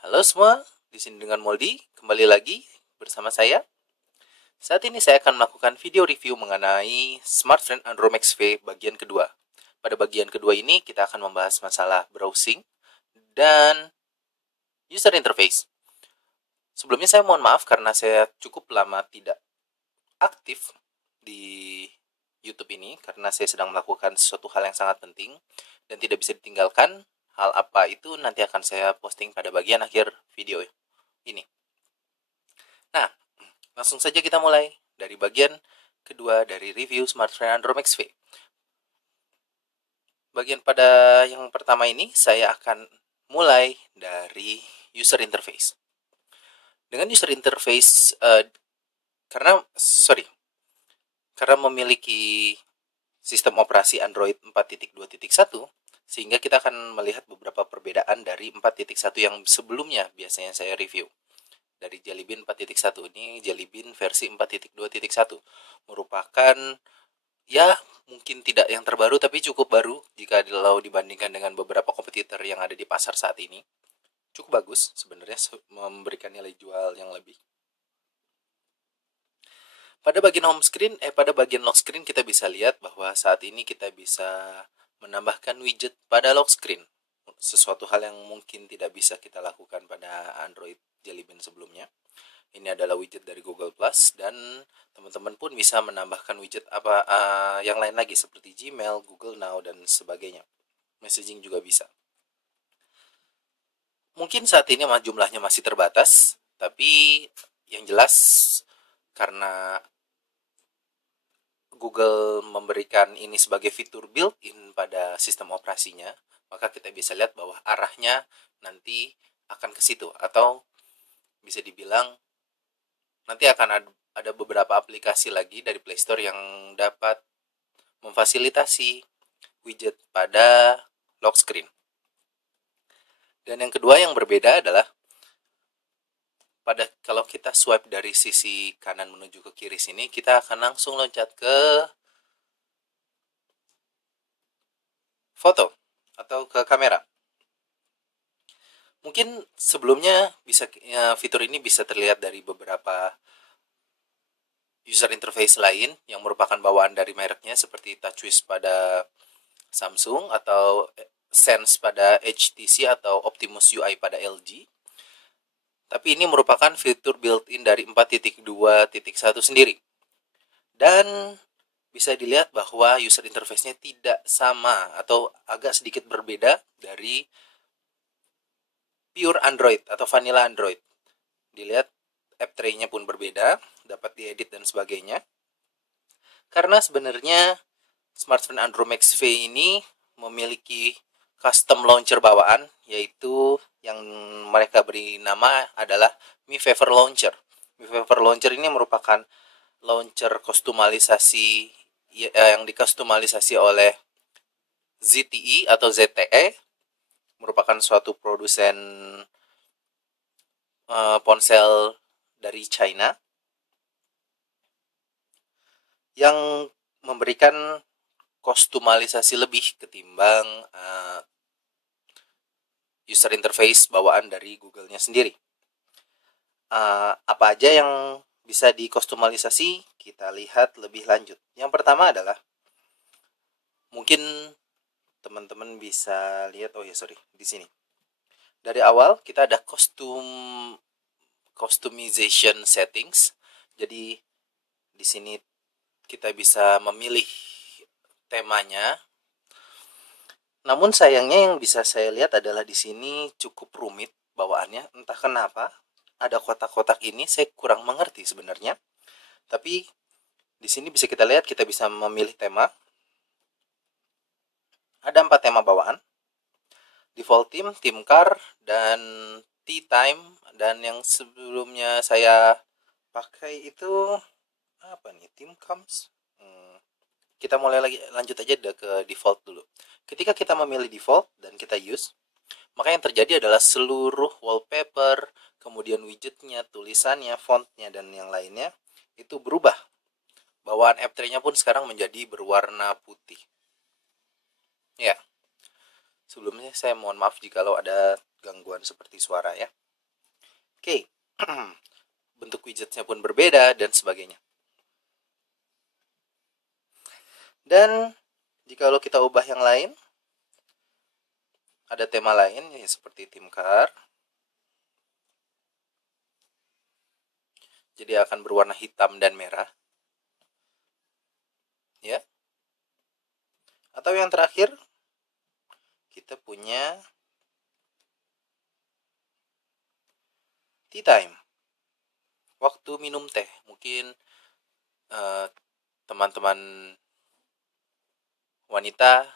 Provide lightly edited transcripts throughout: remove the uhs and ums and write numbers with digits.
Halo semua, di sini dengan Moldi, kembali lagi bersama saya. Saat ini saya akan melakukan video review mengenai SmartFriend Android Max V bagian kedua. Pada bagian kedua ini kita akan membahas masalah browsing dan user interface. Sebelumnya saya mohon maaf karena saya cukup lama tidak aktif di YouTube ini karena saya sedang melakukan sesuatu hal yang sangat penting dan tidak bisa ditinggalkan. Hal apa itu nanti akan saya posting pada bagian akhir video ini. Nah, langsung saja kita mulai dari bagian kedua dari review SmartFriend Android Max V. Bagian pada yang pertama ini saya akan mulai dari user interface. Dengan user interface karena memiliki sistem operasi Android 4.2.1 sehingga kita akan melihat beberapa perbedaan dari 4.1 yang sebelumnya biasanya saya review. Dari Jelly Bean 4.1 ini Jelly Bean versi 4.2.1 merupakan ya mungkin tidak yang terbaru tapi cukup baru jika dibandingkan dengan beberapa kompetitor yang ada di pasar saat ini. Cukup bagus sebenarnya, memberikan nilai jual yang lebih. Pada bagian lock screen kita bisa lihat bahwa saat ini kita bisa menambahkan widget pada lock screen. Sesuatu hal yang mungkin tidak bisa kita lakukan pada Android Jelly Bean sebelumnya. Ini adalah widget dari Google Plus dan teman-teman pun bisa menambahkan widget yang lain lagi seperti Gmail, Google Now dan sebagainya. Messaging juga bisa. Mungkin saat ini jumlahnya masih terbatas, tapi yang jelas karena Google memberikan ini sebagai fitur built-in pada sistem operasinya, maka kita bisa lihat bahwa arahnya nanti akan ke situ, atau bisa dibilang nanti akan ada beberapa aplikasi lagi dari Play Store yang dapat memfasilitasi widget pada lock screen. Dan yang kedua yang berbeda adalah kalau kita swipe dari sisi kanan menuju ke kiri sini, kita akan langsung loncat ke foto atau ke kamera. Mungkin sebelumnya fitur ini bisa terlihat dari beberapa user interface lain yang merupakan bawaan dari mereknya seperti TouchWiz pada Samsung atau Sense pada HTC atau Optimus UI pada LG. Tapi ini merupakan fitur built-in dari 4.2.1 sendiri. Dan bisa dilihat bahwa user interface-nya tidak sama atau agak sedikit berbeda dari pure Android atau vanilla Android. Dilihat app tray-nya pun berbeda, dapat diedit dan sebagainya. Karena sebenarnya SmartFriend Android Max V ini memiliki custom launcher bawaan, yaitu yang mereka beri nama adalah Mi Favor Launcher. Mi Favor Launcher ini merupakan launcher kostumalisasi yang dikostumalisasi oleh ZTE atau ZTE, merupakan suatu produsen ponsel dari China yang memberikan kostumalisasi lebih ketimbang user interface bawaan dari Google-nya sendiri. Apa aja yang bisa dikostumalisasi? Kita lihat lebih lanjut. Yang pertama adalah mungkin teman-teman bisa lihat di sini. Dari awal kita ada customization settings. Jadi di sini kita bisa memilih temanya. Namun sayangnya yang bisa saya lihat adalah di sini cukup rumit bawaannya. Entah kenapa ada kotak-kotak ini, saya kurang mengerti sebenarnya. Tapi di sini bisa kita lihat, kita bisa memilih tema. Ada 4 tema bawaan. Default theme car, dan tea time, dan yang sebelumnya saya pakai itu apa nih? Theme comes. Kita mulai lanjut aja ke default dulu. Ketika kita memilih default dan kita use, maka yang terjadi adalah seluruh wallpaper, kemudian widgetnya, tulisannya, fontnya, dan yang lainnya itu berubah. Bawaan app tray-nya pun sekarang menjadi berwarna putih. Ya, sebelumnya saya mohon maaf jika ada gangguan seperti suara ya. Oke. Bentuk widgetnya pun berbeda dan sebagainya. Dan jika kita ubah yang lain, ada tema lain ya, seperti theme car. Jadi akan berwarna hitam dan merah. Ya. Atau yang terakhir, kita punya tea time. Waktu minum teh. Mungkin teman-teman wanita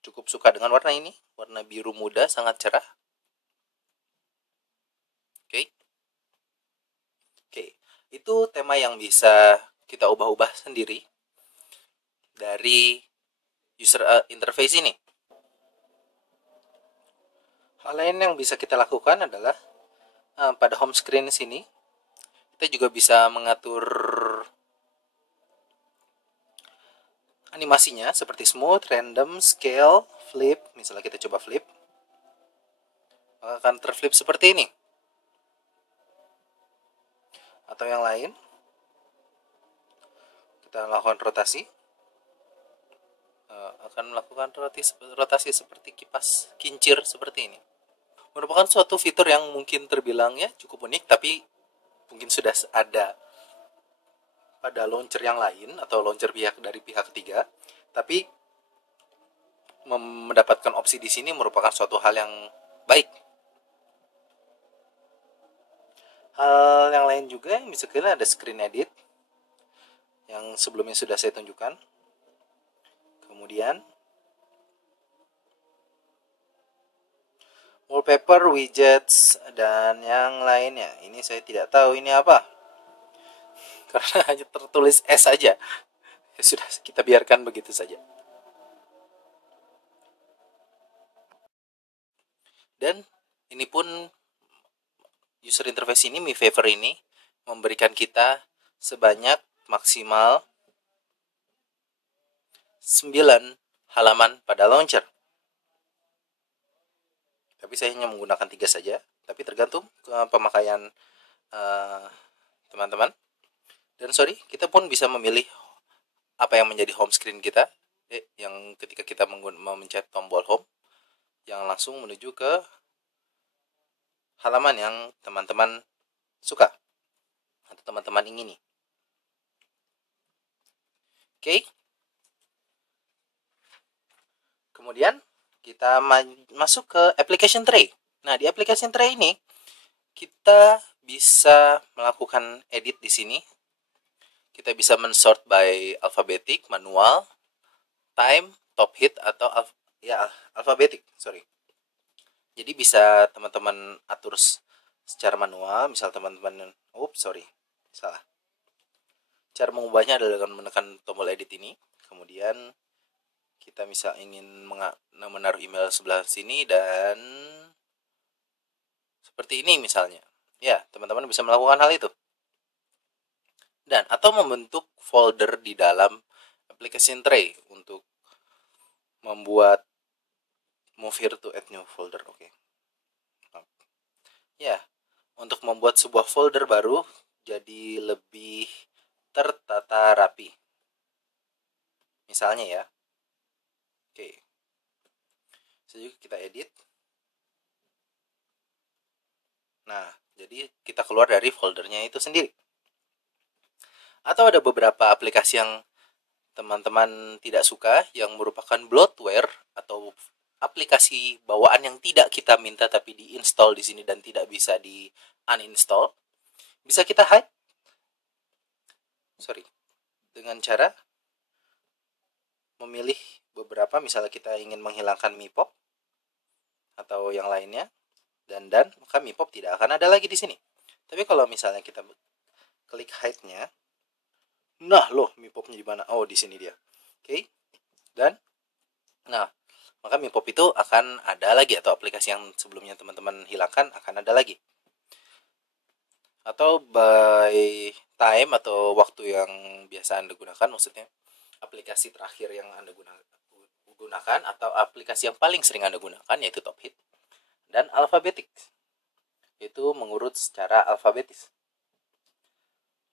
cukup suka dengan warna ini. Warna biru muda, sangat cerah. Oke. Itu tema yang bisa kita ubah-ubah sendiri dari user interface ini. Hal lain yang bisa kita lakukan adalah pada home screen sini kita juga bisa mengatur animasinya seperti smooth, random, scale, flip. Misalnya kita coba flip, maka akan terflip seperti ini. Atau yang lain, kita lakukan rotasi, akan melakukan rotasi seperti kipas kincir seperti ini. Merupakan suatu fitur yang mungkin terbilang ya cukup unik, tapi mungkin sudah ada pada launcher yang lain atau launcher dari pihak ketiga, tapi mendapatkan opsi di sini merupakan suatu hal yang baik. Hal yang lain juga yang bisa kita ada screen edit yang sebelumnya sudah saya tunjukkan. Kemudian wallpaper, widgets, dan yang lainnya. Ini saya tidak tahu ini apa. Karena hanya tertulis S saja. Ya sudah, kita biarkan begitu saja. Dan ini pun user interface ini, Mi Favor ini, memberikan kita sebanyak maksimal 9 halaman pada launcher. Tapi saya hanya menggunakan 3 saja. Tapi tergantung pemakaian teman-teman. Dan sorry, kita pun bisa memilih apa yang menjadi home screen kita. Yang ketika kita memencet tombol home, yang langsung menuju ke halaman yang teman-teman suka atau teman-teman ingini. Oke. Kemudian kita masuk ke application tray. Nah, di application tray ini kita bisa melakukan edit di sini. Kita bisa mensort by alphabetic, manual, time, top hit, atau alphabetic, sorry. Jadi bisa teman-teman atur secara manual. Misal teman-teman, salah. Cara mengubahnya adalah dengan menekan tombol edit ini. Kemudian kita bisa ingin menaruh email sebelah sini dan seperti ini misalnya. Ya, teman-teman bisa melakukan hal itu. Dan atau membentuk folder di dalam application tray untuk membuat move here to add new folder. Oke. Ya, untuk membuat sebuah folder baru jadi lebih tertata rapi. Misalnya ya. Oke. Selanjutnya kita edit. Nah, jadi kita keluar dari foldernya itu sendiri. Atau ada beberapa aplikasi yang teman-teman tidak suka yang merupakan bloatware atau aplikasi bawaan yang tidak kita minta tapi diinstal di sini dan tidak bisa di uninstall. Bisa kita hide. Dengan cara memilih beberapa, misalnya kita ingin menghilangkan MiPop atau yang lainnya dan maka MiPop tidak akan ada lagi di sini. Tapi kalau misalnya kita klik hide-nya, nah loh MiPop-nya di mana? Oh, di sini dia. Oke. Dan nah, maka MiPop itu akan ada lagi, atau aplikasi yang sebelumnya teman-teman hilangkan akan ada lagi. Atau by time atau waktu yang biasa Anda gunakan, maksudnya aplikasi terakhir yang Anda gunakan atau aplikasi yang paling sering Anda gunakan, yaitu Top Hit dan Alphabetic. yaitu mengurut secara alfabetis.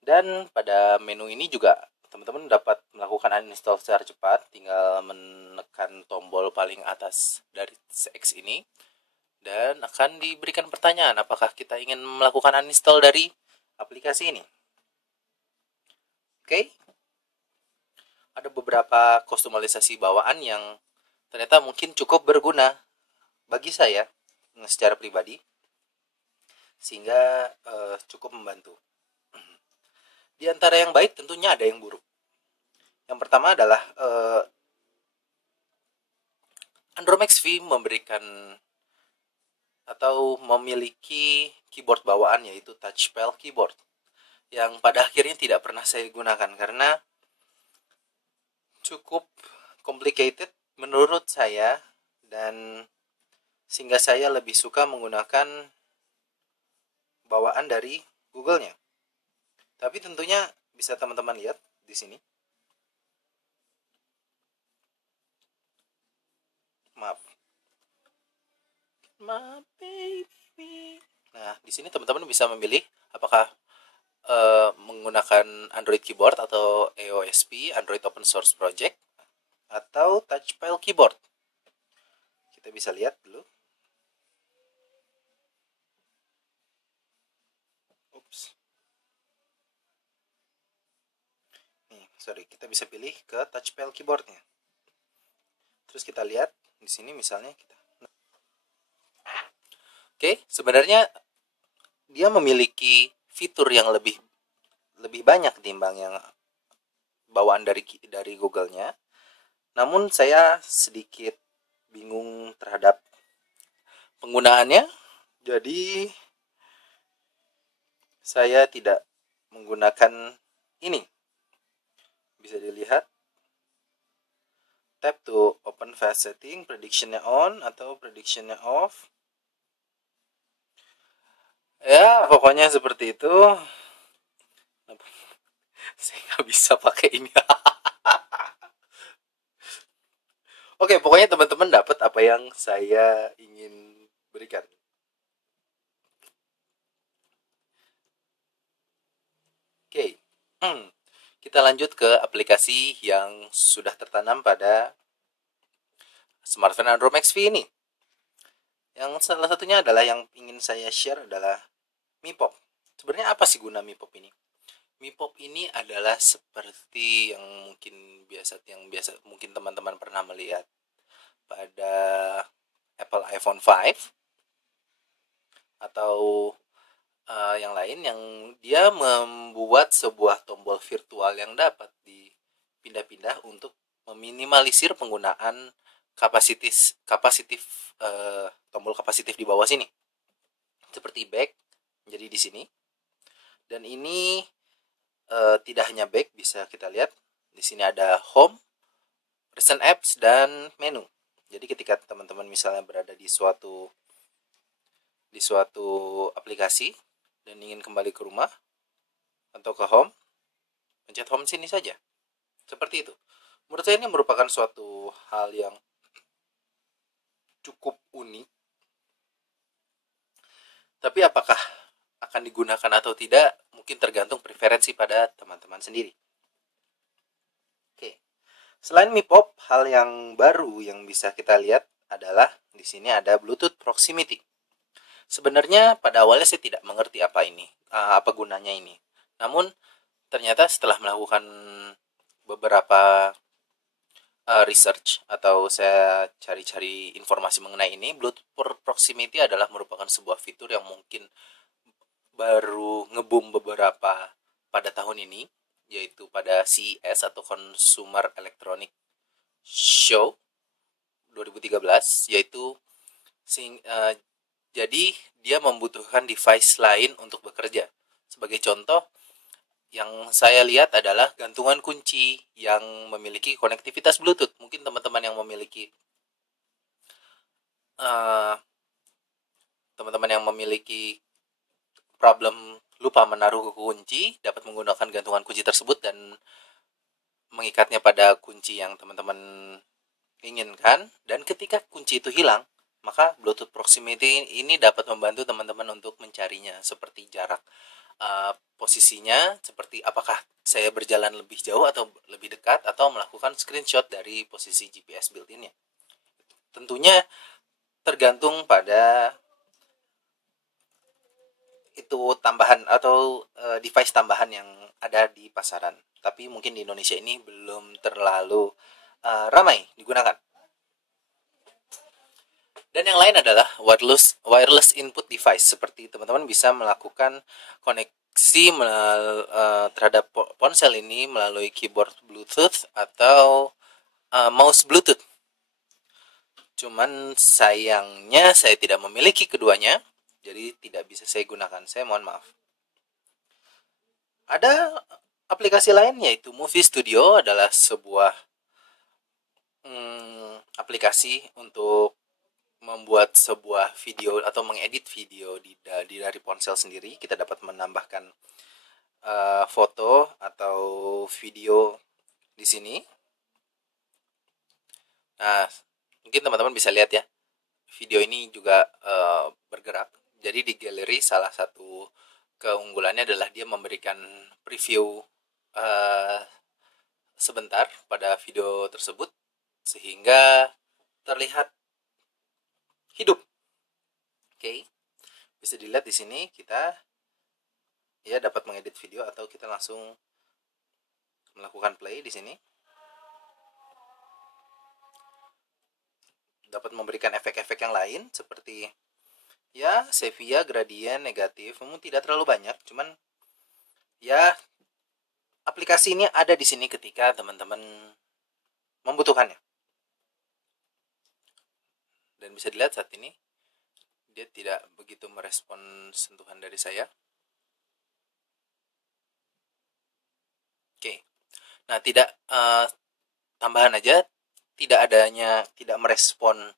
Dan pada menu ini juga teman-teman dapat melakukan uninstall secara cepat, tinggal menekan tombol paling atas dari X ini dan akan diberikan pertanyaan apakah kita ingin melakukan uninstall dari aplikasi ini. Oke. Ada beberapa kustomisasi bawaan yang ternyata mungkin cukup berguna bagi saya secara pribadi, sehingga cukup membantu. Di antara yang baik tentunya ada yang buruk. Yang pertama adalah Andromax V memberikan atau memiliki keyboard bawaan yaitu touchpad keyboard yang pada akhirnya tidak pernah saya gunakan karena cukup complicated menurut saya, dan sehingga saya lebih suka menggunakan bawaan dari Google-nya. Tapi tentunya bisa teman-teman lihat di sini. Maaf, baby. Nah, di sini teman-teman bisa memilih apakah menggunakan Android keyboard atau AOSP, Android Open Source Project, atau touchpad keyboard. Kita bisa lihat dulu. Sorry, kita bisa pilih ke touchpad keyboardnya. Terus kita lihat di sini misalnya kita. Oke, sebenarnya dia memiliki fitur yang lebih banyak timbang yang bawaan dari Google-nya. Namun saya sedikit bingung terhadap penggunaannya. Jadi saya tidak menggunakan ini. Bisa dilihat, tap to open fast setting, predictionnya on atau predictionnya off. Ya, pokoknya seperti itu. Saya nggak bisa pakai ini. Oke, pokoknya teman-teman dapat apa yang saya ingin berikan. Oke. Kita lanjut ke aplikasi yang sudah tertanam pada smartphone Andromax V ini. Yang salah satunya adalah yang ingin saya share adalah MiPop. Sebenarnya apa sih guna MiPop ini? MiPop ini adalah seperti yang biasa mungkin teman-teman pernah melihat pada Apple iPhone 5 atau yang lain, yang dia membuat sebuah tombol virtual yang dapat dipindah-pindah untuk meminimalisir penggunaan tombol kapasitif di bawah sini, seperti back jadi di sini. Dan ini tidak hanya back, bisa kita lihat di sini ada home, recent apps, dan menu. Jadi ketika teman-teman misalnya berada di suatu aplikasi dan ingin kembali ke rumah atau ke home, pencet home sini saja. Seperti itu. Menurut saya ini merupakan suatu hal yang cukup unik. Tapi apakah akan digunakan atau tidak, mungkin tergantung preferensi pada teman-teman sendiri. Oke. Selain MiPop, hal yang baru yang bisa kita lihat adalah di sini ada Bluetooth Proximity. Sebenarnya pada awalnya saya tidak mengerti apa gunanya ini. Namun ternyata setelah melakukan beberapa research atau saya cari-cari informasi mengenai ini, Bluetooth Proximity adalah merupakan sebuah fitur yang mungkin baru nge-boom pada tahun ini, yaitu pada CES atau Consumer Electronic Show 2013, yaitu jadi dia membutuhkan device lain untuk bekerja. Sebagai contoh, yang saya lihat adalah gantungan kunci yang memiliki konektivitas Bluetooth. Mungkin teman-teman yang memiliki problem lupa menaruh kunci dapat menggunakan gantungan kunci tersebut dan mengikatnya pada kunci yang teman-teman inginkan. Dan ketika kunci itu hilang, maka Bluetooth proximity ini dapat membantu teman-teman untuk mencarinya, seperti jarak posisinya, seperti apakah saya berjalan lebih jauh atau lebih dekat, atau melakukan screenshot dari posisi GPS built-innya. Tentunya tergantung pada itu tambahan atau device tambahan yang ada di pasaran. Tapi mungkin di Indonesia ini belum terlalu ramai digunakan. Dan yang lain adalah wireless input device. Seperti teman-teman bisa melakukan koneksi terhadap ponsel ini melalui keyboard Bluetooth atau mouse Bluetooth. Cuman sayangnya saya tidak memiliki keduanya, jadi tidak bisa saya gunakan. Saya mohon maaf. Ada aplikasi lain, yaitu Movie Studio, adalah sebuah aplikasi untuk membuat sebuah video atau mengedit video dari ponsel sendiri. Kita dapat menambahkan foto atau video di sini. Nah, mungkin teman-teman bisa lihat ya, video ini juga bergerak. Jadi di galeri salah satu keunggulannya adalah dia memberikan preview sebentar pada video tersebut, sehingga terlihat hidup. Oke, bisa dilihat di sini kita ya dapat mengedit video, atau kita langsung melakukan play di sini. Dapat memberikan efek-efek yang lain seperti ya sepia, gradien, negatif. Memang tidak terlalu banyak, cuman ya aplikasi ini ada di sini ketika teman-teman membutuhkannya. Dan bisa dilihat saat ini dia tidak begitu merespon sentuhan dari saya. Oke. Nah, tidak tambahan aja, tidak meresponnya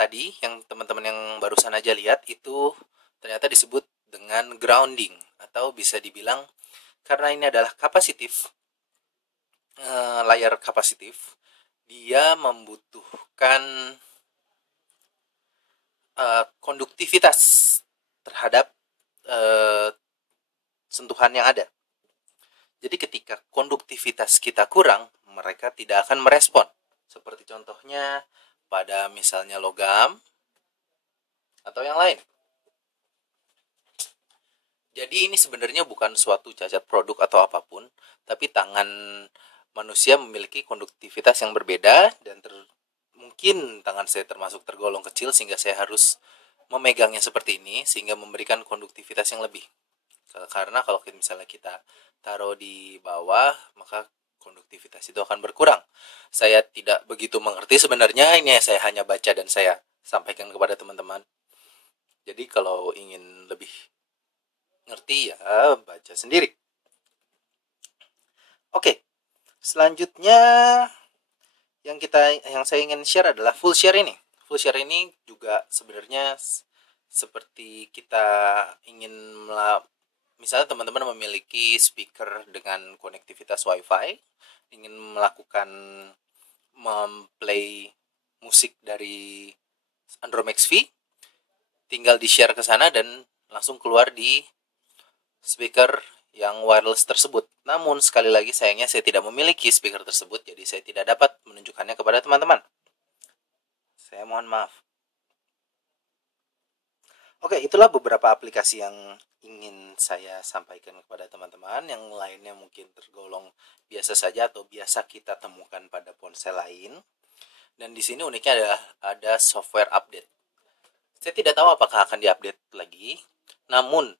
tadi yang teman-teman yang barusan aja lihat itu ternyata disebut dengan grounding, atau bisa dibilang karena ini adalah kapasitif, layar kapasitif, dia membutuhkan konduktivitas terhadap sentuhan yang ada. Jadi ketika konduktivitas kita kurang, mereka tidak akan merespon. Seperti contohnya pada misalnya logam atau yang lain. Jadi ini sebenarnya bukan suatu cacat produk atau apapun, tapi tangan manusia memiliki konduktivitas yang berbeda, dan mungkin tangan saya termasuk tergolong kecil sehingga saya harus memegangnya seperti ini, sehingga memberikan konduktivitas yang lebih. Karena kalau misalnya kita taruh di bawah, maka konduktivitas itu akan berkurang. Saya tidak begitu mengerti sebenarnya, ini saya hanya baca dan saya sampaikan kepada teman-teman. Jadi kalau ingin lebih ngerti ya baca sendiri. Oke, selanjutnya yang saya ingin share adalah full share ini. Full share ini juga sebenarnya seperti kita ingin misalnya teman-teman memiliki speaker dengan konektivitas WiFi, ingin melakukan memplay musik dari Andromax V, tinggal di share ke sana dan langsung keluar di speaker yang wireless tersebut. Namun sekali lagi sayangnya saya tidak memiliki speaker tersebut, jadi saya tidak dapat menunjukkannya kepada teman-teman. Saya mohon maaf. Oke, itulah beberapa aplikasi yang ingin saya sampaikan kepada teman-teman. Yang lainnya mungkin tergolong biasa saja atau biasa kita temukan pada ponsel lain. Dan di sini uniknya adalah ada software update. Saya tidak tahu apakah akan diupdate lagi, namun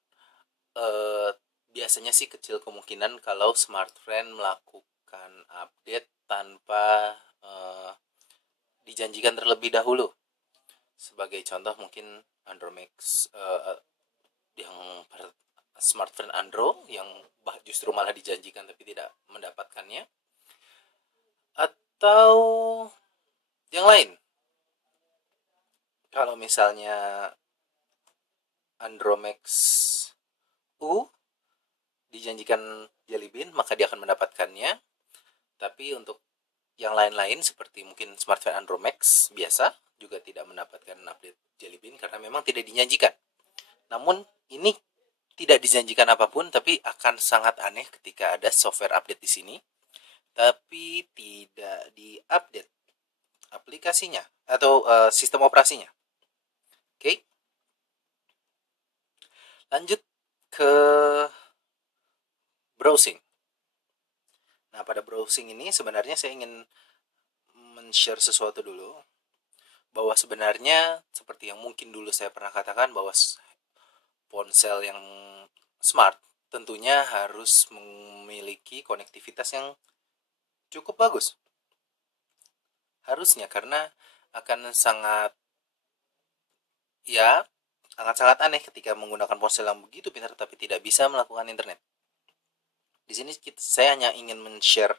biasanya sih kecil kemungkinan kalau SmartFriend melakukan update tanpa dijanjikan terlebih dahulu. Sebagai contoh mungkin Andromax yang SmartFriend Andro yang justru malah dijanjikan tapi tidak mendapatkannya, atau yang lain. Kalau misalnya Andromax U dijanjikan Jelly Bean, maka dia akan mendapatkannya. Tapi untuk yang lain-lain seperti mungkin SmartFriend Andromax biasa juga tidak mendapatkan update Jelly Bean karena memang tidak dijanjikan. Namun ini tidak dijanjikan apapun, tapi akan sangat aneh ketika ada software update di sini, tapi tidak diupdate aplikasinya atau sistem operasinya. Oke, lanjut ke browsing. Nah, pada browsing ini sebenarnya saya ingin men-share sesuatu dulu, bahwa sebenarnya seperti yang mungkin dulu saya pernah katakan, bahwa ponsel yang smart tentunya harus memiliki konektivitas yang cukup bagus. Harusnya, karena akan sangat aneh ketika menggunakan ponsel yang begitu pintar tapi tidak bisa melakukan internet. Di sini saya hanya ingin men-share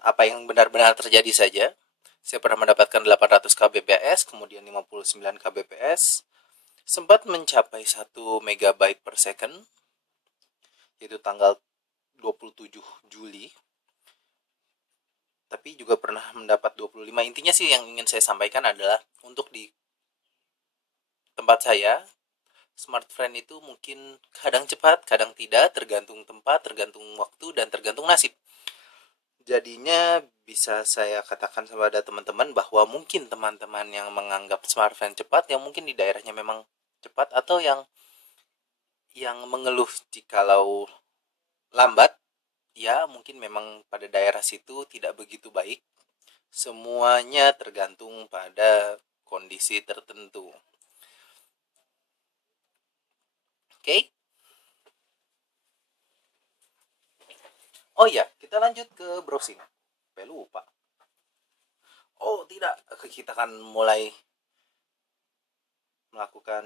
apa yang benar-benar terjadi saja. Saya pernah mendapatkan 800 kbps, kemudian 59 kbps, sempat mencapai 1 megabyte per second, yaitu tanggal 27 Juli. Tapi juga pernah mendapat 25. Intinya sih yang ingin saya sampaikan adalah untuk di tempat saya, smartphone itu mungkin kadang cepat, kadang tidak, tergantung tempat, tergantung waktu, dan tergantung nasib. Jadinya bisa saya katakan kepada teman-teman bahwa mungkin teman-teman yang menganggap smartphone cepat, yang mungkin di daerahnya memang cepat, atau yang mengeluh jikalau lambat, ya mungkin memang pada daerah situ tidak begitu baik. Semuanya tergantung pada kondisi tertentu. Oke? Oh iya, kita lanjut ke browsing. Sampai lupa. Oh tidak, kita akan mulai melakukan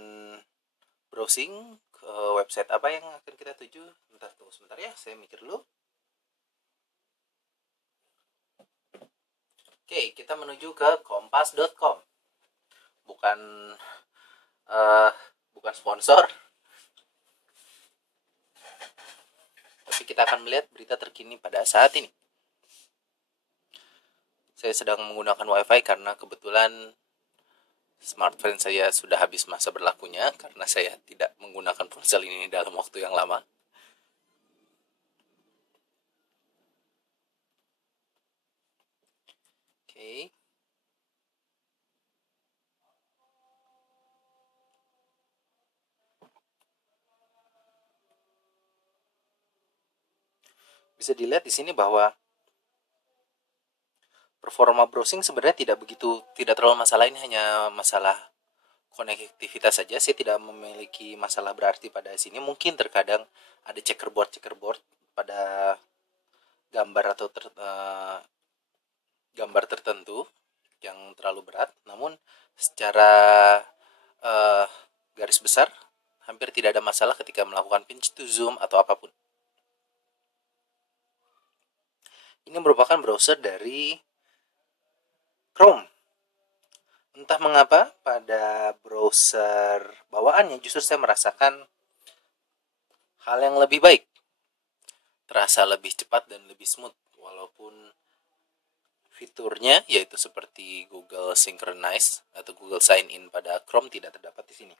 browsing ke website apa yang akan kita tuju. Tunggu sebentar ya, saya mikir dulu. Oke, kita menuju ke kompas.com. Bukan sponsor, tapi kita akan melihat berita terkini pada saat ini. Saya sedang menggunakan WiFi karena kebetulan smartphone saya sudah habis masa berlakunya karena saya tidak menggunakan ponsel ini dalam waktu yang lama. Oke. Bisa dilihat di sini bahwa performa browsing sebenarnya tidak terlalu masalah. Ini hanya masalah konektivitas saja. Saya tidak memiliki masalah berarti pada sini. Mungkin terkadang ada checkerboard pada gambar atau gambar tertentu yang terlalu berat. Namun secara garis besar hampir tidak ada masalah ketika melakukan pinch to zoom atau apapun. Ini merupakan browser dari Chrome. Entah mengapa pada browser bawaannya justru saya merasakan hal yang lebih baik. Terasa lebih cepat dan lebih smooth, walaupun fiturnya yaitu seperti Google Synchronize atau Google Sign In pada Chrome tidak terdapat di sini.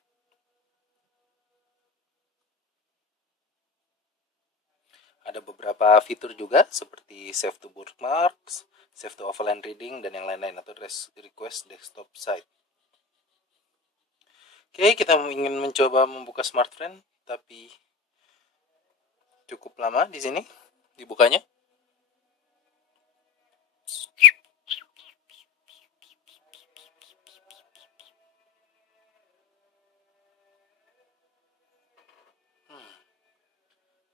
Ada beberapa fitur juga seperti Save to Bookmarks, Save to Offline Reading, dan yang lain-lain, atau Request Desktop Site. Oke, kita ingin mencoba membuka smartphone, tapi cukup lama di sini dibukanya.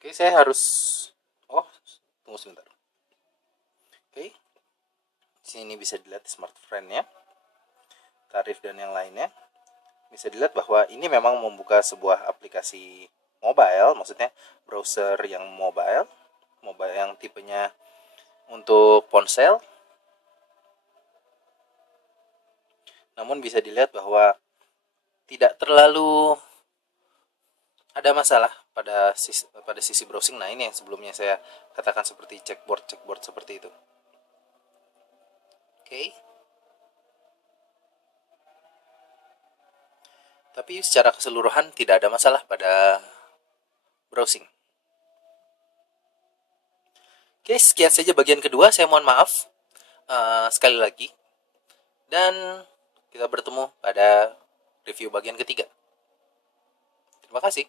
Oke, saya harus tunggu sebentar. Oke. Sini bisa dilihat smartphone-nya, tarif dan yang lainnya. Bisa dilihat bahwa ini memang membuka sebuah aplikasi mobile, maksudnya browser yang mobile yang tipenya untuk ponsel. Namun bisa dilihat bahwa tidak terlalu ada masalah pada sisi browsing. Nah, ini yang sebelumnya saya katakan seperti checkboard seperti itu. Oke. Tapi secara keseluruhan tidak ada masalah pada browsing. Oke, sekian saja bagian kedua. Saya mohon maaf sekali lagi. Dan kita bertemu pada review bagian ketiga. Terima kasih.